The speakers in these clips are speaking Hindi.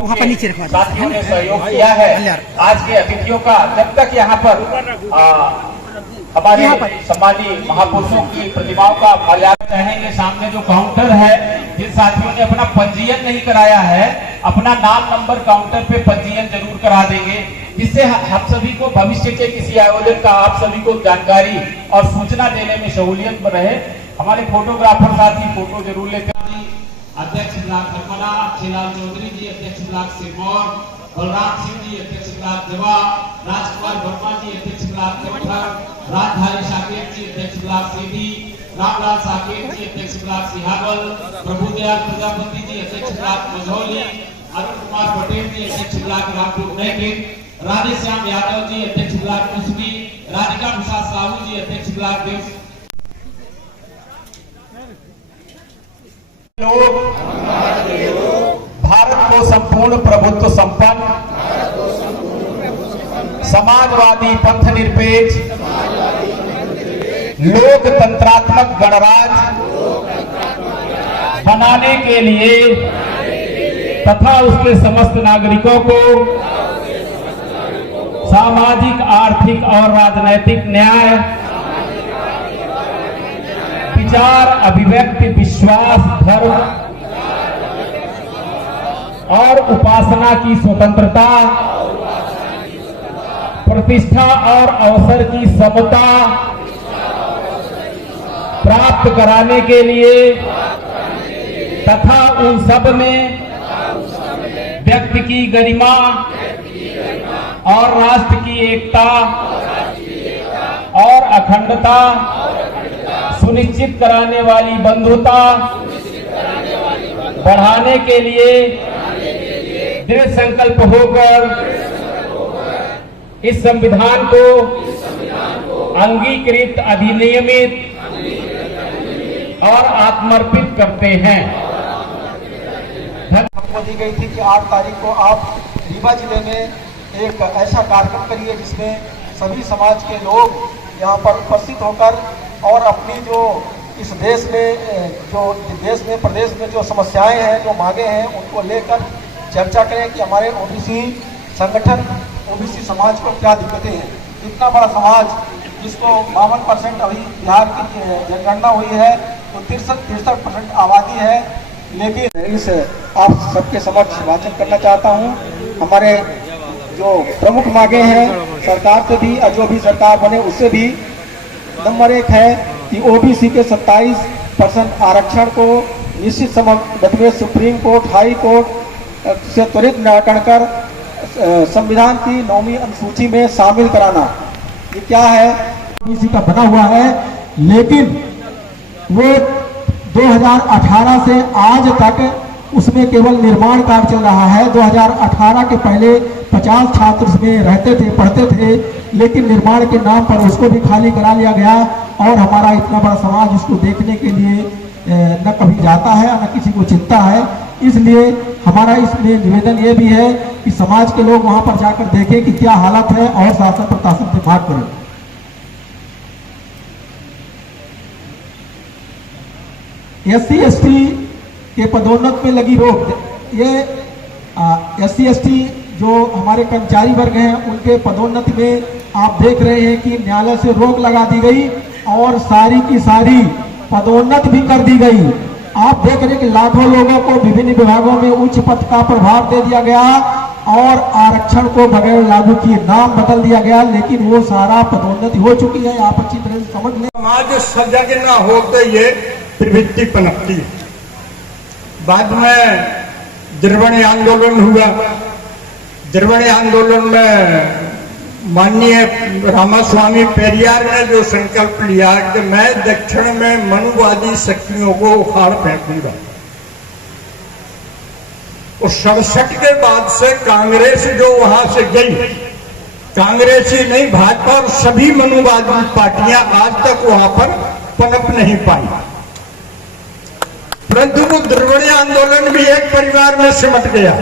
साथियों ने सहयोग किया है। आज के अतिथियों का जब तक यहाँ पर हमारे सम्मानीय महापुरुषों की प्रतिमाओं का माल्यार्पण चाहेंगे। सामने जो काउंटर है, जिन साथियों ने अपना पंजीयन नहीं कराया है, अपना नाम नंबर काउंटर पे पंजीयन जरूर करा देंगे, जिससे हम सभी को भविष्य के किसी आयोजन का आप सभी को जानकारी और सूचना देने में सहूलियत रहे। हमारे फोटोग्राफर साथी फोटो जरूर लेते हैं। अध्यक्ष ब्लॉक धर्मला छेलाल चौधरी जी, अध्यक्ष ब्लॉक सिरमौर बलराम सिंह जी, अध्यक्ष ब्लॉक देवा, राजकुमार वर्मा जी, अध्यक्ष ब्लॉक देवघर, राजधारी साकेत जी, अध्यक्ष ब्लॉक सीधी, रामलाल साकेत जी, अध्यक्ष ब्लॉक सिहावल, प्रभुदयाल प्रजापति जी, अध्यक्ष ब्लॉक मझौली, अरुण कुमार पटेल जी, अध्यक्ष ब्लॉक रामपुर नैकिन, राधेश्याम यादव जी, अध्यक्ष ब्लॉक कुसमी, राधिका प्रसाद साहू जी, अध्यक्ष ब्लॉक देव। भारत को संपूर्ण प्रभुत्व संपन्न समाजवादी पंथ निरपेक्ष लोकतंत्रात्मक गणराज बनाने के लिए तथा उसके समस्त नागरिकों को सामाजिक, आर्थिक और राजनैतिक न्याय, विचार, अभिव्यक्ति, विश्वास, धर्म और उपासना की स्वतंत्रता, प्रतिष्ठा और अवसर की समता प्राप्त कराने के लिए तथा उन सब में व्यक्ति की गरिमा और राष्ट्र की एकता और अखंडता सुनिश्चित कराने वाली बंधुता बढ़ाने के लिए दृढ़ संकल्प होकर इस संविधान को अंगीकृत, अधिनियमित और आत्मर्पित करते हैं। हमको दी गई थी कि 8 तारीख को आप रीवा जिले में एक ऐसा कार्यक्रम करिए जिसमें सभी समाज के लोग यहाँ पर उपस्थित होकर और अपनी जो इस देश में प्रदेश में जो समस्याएं हैं, जो मांगे हैं, उनको लेकर चर्चा करें कि हमारे ओबीसी संगठन, ओबीसी समाज को क्या दिक्कतें हैं। इतना बड़ा समाज जिसको 52% अभी बिहार की जनगणना हुई है तो 63% आबादी है, लेकिन इस आप सबके समक्ष भाषण करना चाहता हूँ। हमारे जो प्रमुख मांगे हैं सरकार से भी, जो भी सरकार बने उससे भी, नंबर 1 है कि ओबीसी के 27% आरक्षण को निश्चित समय में सुप्रीम कोर्ट, हाई कोर्ट से त्वरित निराकरण कर संविधान की 9वीं अनुसूची में शामिल कराना। ये क्या है, ओबीसी का बना हुआ है, लेकिन वो 2018 से आज तक उसमें केवल निर्माण कार्य चल रहा है। 2018 के पहले 50 छात्र उसमें रहते थे, पढ़ते थे, लेकिन निर्माण के नाम पर उसको भी खाली करा लिया गया और हमारा इतना बड़ा समाज उसको देखने के लिए न कभी जाता है न किसी को चिंता है। इसलिए हमारा इसमें निवेदन ये भी है कि समाज के लोग वहां पर जाकर देखें कि क्या हालत है और शासन प्रशासन से बात करें। SC/ST के पदोन्नत में लगी रोक, ये SC/ST जो हमारे कर्मचारी वर्ग हैं उनके पदोन्नति में आप देख रहे हैं कि न्यायालय से रोक लगा दी गई और सारी की सारी पदोन्नत भी कर दी गई। आप देख रहे हैं कि लाखों लोगों को विभिन्न विभागों में उच्च पद का प्रभाव दे दिया गया और आरक्षण को बगैर लागू किए नाम बदल दिया गया, लेकिन वो सारा पदोन्नति हो चुकी है। आप अच्छी तरह से समझ लें। समाज सजग न होते ये प्रवृत्ति पनपती। बाद में द्रविड़ आंदोलन हुआ। द्रविड़ आंदोलन में माननीय रामास्वामी पेरियार ने जो संकल्प लिया कि मैं दक्षिण में मनुवादी शक्तियों को उखाड़ फेंकूंगा, और 67 के बाद से कांग्रेस जो वहां से गई, कांग्रेसी नहीं भाजपा और सभी मनुवादी पार्टियां आज तक वहां पर पनप नहीं पाई। परंतु वो द्रविड़ आंदोलन भी एक परिवार में सिमट गया।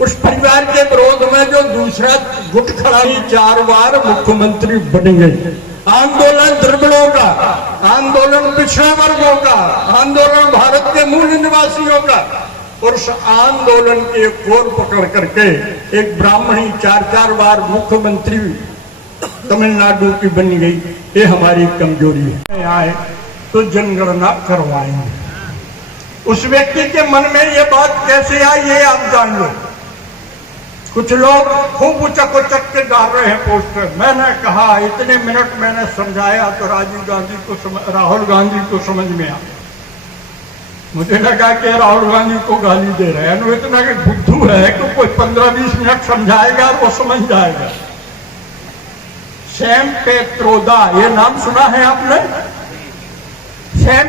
उस परिवार के विरोध में जो दूसरा गुट खड़ा ही 4 बार मुख्यमंत्री बन गई। आंदोलन द्रविड़ों का, आंदोलन पिछड़ा वर्गों का, आंदोलन भारत के मूल निवासियों का, और उस आंदोलन के कोर पकड़ करके एक ब्राह्मणी 4-4 बार मुख्यमंत्री तमिलनाडु की बन गई। ये हमारी कमजोरी है। आए तो जनगणना करवाएंगे। उस व्यक्ति के मन में ये बात कैसे आई ये आप जान लो। कुछ लोग खूब उचक के डाल रहे हैं पोस्टर। मैंने कहा इतने मिनट मैंने समझाया तो राहुल गांधी को समझ में आया। मुझे लगा कि राहुल गांधी को गाली दे रहे हैं। इतना कि बुद्धू है कि कोई 15-20 मिनट समझाएगा और वो समझ जाएगा। सैम पेत्रोदा, ये नाम सुना है आपने? सैम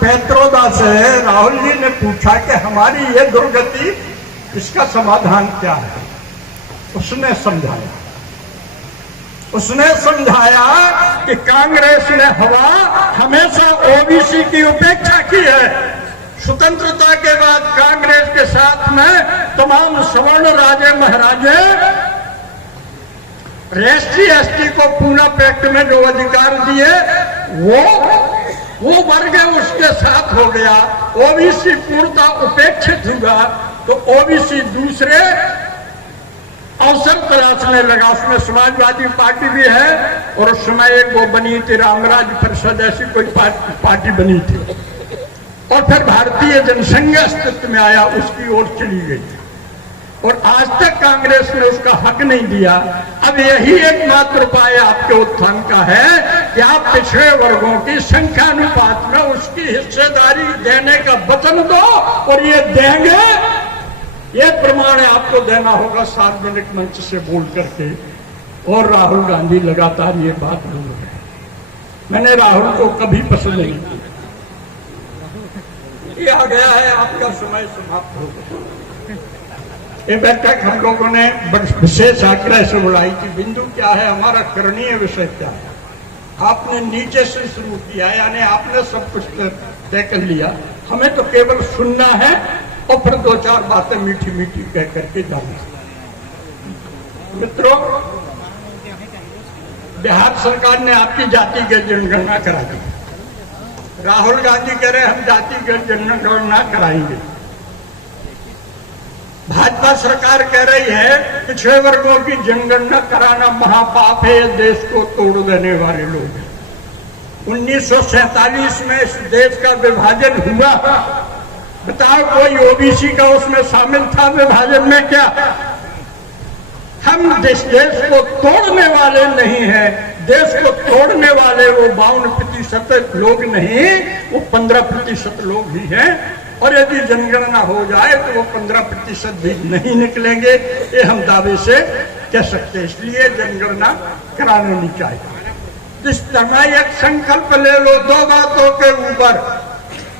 पेत्रोदा से राहुल जी ने पूछा कि हमारी ये दुर्गति, इसका समाधान क्या है? उसने समझाया कि कांग्रेस ने हवा हमेशा ओबीसी की उपेक्षा की है। स्वतंत्रता के बाद कांग्रेस के साथ में तमाम सवर्ण राजे महाराजे एसटी एसटी को पूना पैक्ट में जो अधिकार दिए वो वर्ग उसके साथ हो गया। ओबीसी पूर्णता उपेक्षित हुआ तो ओबीसी दूसरे अवसर तलाशने लगा। उसमें समाजवादी पार्टी भी है और उस समय एक वो बनी थी रामराज परिषद, ऐसी कोई पार्टी बनी थी और फिर भारतीय जनसंघ अस्तित्व में आया, उसकी ओर चली गई और आज तक कांग्रेस ने उसका हक नहीं दिया। अब यही एकमात्र उपाय आपके उत्थान का है कि आप पिछड़े वर्गों की संख्यानुपात में उसकी हिस्सेदारी देने का वचन दो और ये देंगे। ये प्रमाण आपको देना होगा सार्वजनिक मंच से बोल करके। और राहुल गांधी लगातार ये बात बोल रहे हैं। मैंने राहुल को कभी पसंद नहीं किया। ये आ गया है, आपका समय समाप्त हो गया। ये बैठक हम लोगों ने विशेष आग्रह से बुलाई कि बिंदु क्या है, हमारा करणीय विषय क्या है। आपने नीचे से शुरू किया, यानी आपने सब कुछ तय कर लिया, हमें तो केवल सुनना है और फिर 2-4 बातें मीठी मीठी कह करके जाना। मित्रों, बिहार सरकार ने आपकी जातिगत जनगणना करा दी। राहुल गांधी कह रहे हम जातिगत जनगणना कराएंगे। भाजपा सरकार कह रही है पिछड़े वर्गों की जनगणना कराना महापाप है, देश को तोड़ देने वाले लोग हैं। 1947 में इस देश का विभाजन हुआ, बताओ कोई ओबीसी का उसमें शामिल था विभाजन में? क्या हम देश को तोड़ने वाले नहीं हैं। देश को तोड़ने वाले वो 52% लोग नहीं, वो 15% लोग ही हैं। और यदि जनगणना हो जाए तो वो 15% भी नहीं निकलेंगे, ये हम दावे से कह सकते हैं। इसलिए जनगणना करानी नहीं चाहिए। जिस तरह एक संकल्प ले लो 2 बातों के ऊपर,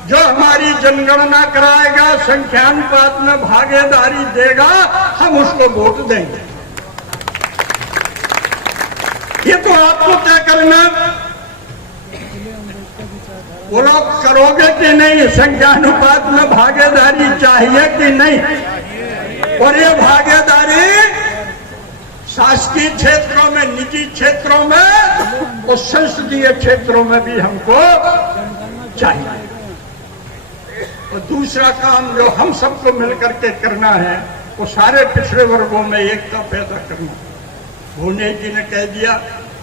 जो हमारी जनगणना कराएगा, संख्यानुपात में भागीदारी देगा, हम उसको वोट देंगे। ये तो आपको तय करना, वो लोग करोगे कि नहीं, संख्यानुपात में भागीदारी चाहिए कि नहीं। और ये भागीदारी शासकीय क्षेत्रों में, निजी क्षेत्रों में और संसदीय क्षेत्रों में भी हमको चाहिए। और दूसरा काम जो हम सबको मिलकर के करना है वो सारे पिछड़े वर्गों में एकता पैदा करना। भुवनेश जी ने कह दिया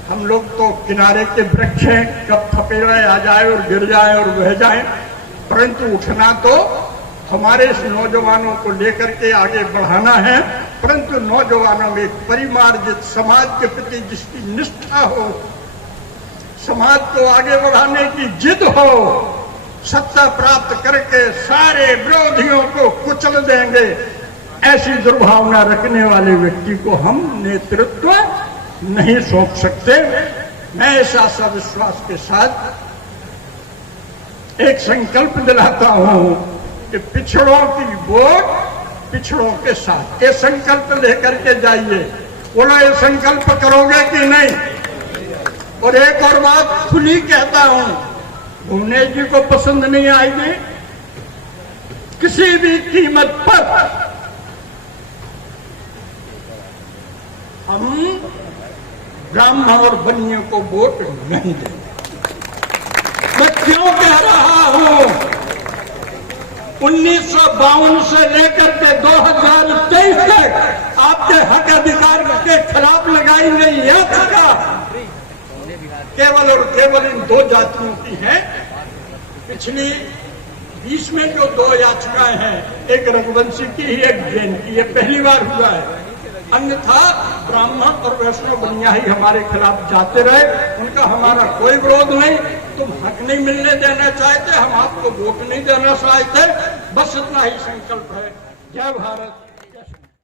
हम लोग तो किनारे के वृक्ष हैं, कब थपेड़े आ जाए और गिर जाए और बह जाए, परंतु उठना तो हमारे इस नौजवानों को लेकर के आगे बढ़ाना है। परंतु नौजवानों में एक परिमार्जित समाज के प्रति जिसकी निष्ठा हो, समाज को आगे बढ़ाने की जिद हो, सत्ता प्राप्त करके सारे विरोधियों को कुचल देंगे, ऐसी दुर्भावना रखने वाले व्यक्ति को हम नेतृत्व नहीं सौंप सकते। मैं इस आशा विश्वास के साथ एक संकल्प दिलाता हूं कि पिछड़ों की वोट पिछड़ों के साथ, ये संकल्प लेकर के जाइए। बोला ये संकल्प करोगे कि नहीं? और एक और बात खुली कहता हूं, भुवनेश जी को पसंद नहीं आएगी, किसी भी कीमत पर हम ब्राह्मण और बनियों को वोट नहीं देंगे। मैं क्यों कह रहा हूं? 1952 से लेकर के 2023 तक आपके हक अधिकार के खिलाफ लगाई गई याचिका केवल और केवल इन दो जातियों की है। पिछली 20 में जो दो याचिकाएं हैं, एक रघुवंशी की ही, एक जैन की, ये पहली बार हुआ है। अन्यथा ब्राह्मण और वैष्णव बनिया ही हमारे खिलाफ जाते रहे, उनका हमारा कोई विरोध नहीं। तुम हक नहीं मिलने देना चाहते, हम आपको वोट नहीं देना चाहते, बस इतना ही संकल्प है। जय भारत।